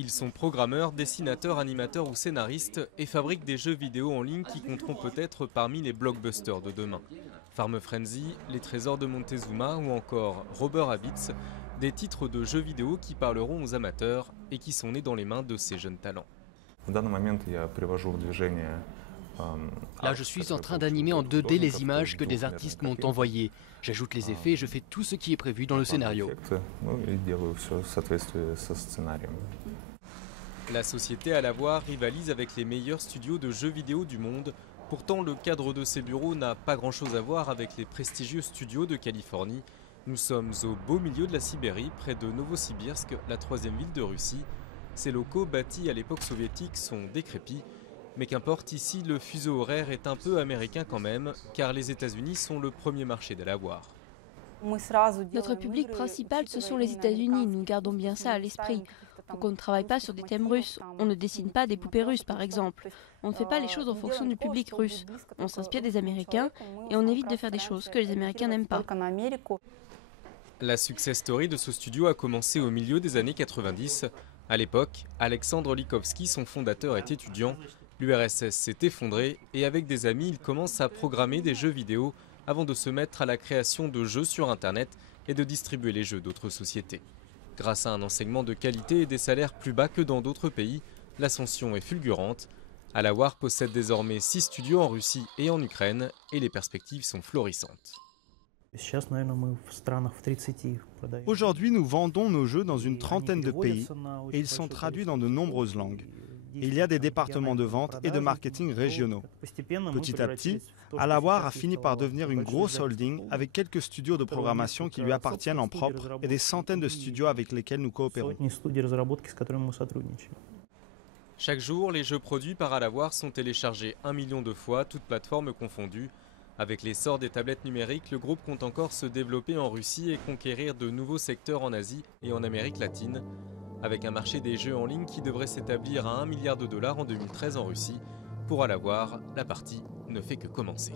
Ils sont programmeurs, dessinateurs, animateurs ou scénaristes et fabriquent des jeux vidéo en ligne qui compteront peut-être parmi les blockbusters de demain. Farm Frenzy, Les Trésors de Montezuma ou encore Robber Rabbits, des titres de jeux vidéo qui parleront aux amateurs et qui sont nés dans les mains de ces jeunes talents. Là, je suis en train d'animer en 2D les images que des artistes m'ont envoyées. J'ajoute les effets et je fais tout ce qui est prévu dans le scénario. La société Alavoir rivalise avec les meilleurs studios de jeux vidéo du monde. Pourtant, le cadre de ces bureaux n'a pas grand-chose à voir avec les prestigieux studios de Californie. Nous sommes au beau milieu de la Sibérie, près de Novosibirsk, la troisième ville de Russie. Ces locaux, bâtis à l'époque soviétique, sont décrépits. Mais qu'importe, ici, le fuseau horaire est un peu américain quand même, car les États-Unis sont le premier marché d'Alavoir. Notre public principal, ce sont les États-Unis. Nous gardons bien ça à l'esprit. Donc on ne travaille pas sur des thèmes russes. On ne dessine pas des poupées russes, par exemple. On ne fait pas les choses en fonction du public russe. On s'inspire des Américains et on évite de faire des choses que les Américains n'aiment pas. La success story de ce studio a commencé au milieu des années 90. À l'époque, Alexandre Likovski, son fondateur, est étudiant. L'URSS s'est effondrée et avec des amis, il commence à programmer des jeux vidéo avant de se mettre à la création de jeux sur Internet et de distribuer les jeux d'autres sociétés. Grâce à un enseignement de qualité et des salaires plus bas que dans d'autres pays, l'ascension est fulgurante. Alavoir possède désormais 6 studios en Russie et en Ukraine et les perspectives sont florissantes. Aujourd'hui, nous vendons nos jeux dans une trentaine de pays et ils sont traduits dans de nombreuses langues. Et il y a des départements de vente et de marketing régionaux. Petit à petit, Alavoir a fini par devenir une grosse holding avec quelques studios de programmation qui lui appartiennent en propre et des centaines de studios avec lesquels nous coopérons. Chaque jour, les jeux produits par Alavoir sont téléchargés 1 million de fois, toutes plateformes confondues. Avec l'essor des tablettes numériques, le groupe compte encore se développer en Russie et conquérir de nouveaux secteurs en Asie et en Amérique latine. Avec un marché des jeux en ligne qui devrait s'établir à $1 milliard en 2013 en Russie. Pour Alavoir, la partie ne fait que commencer.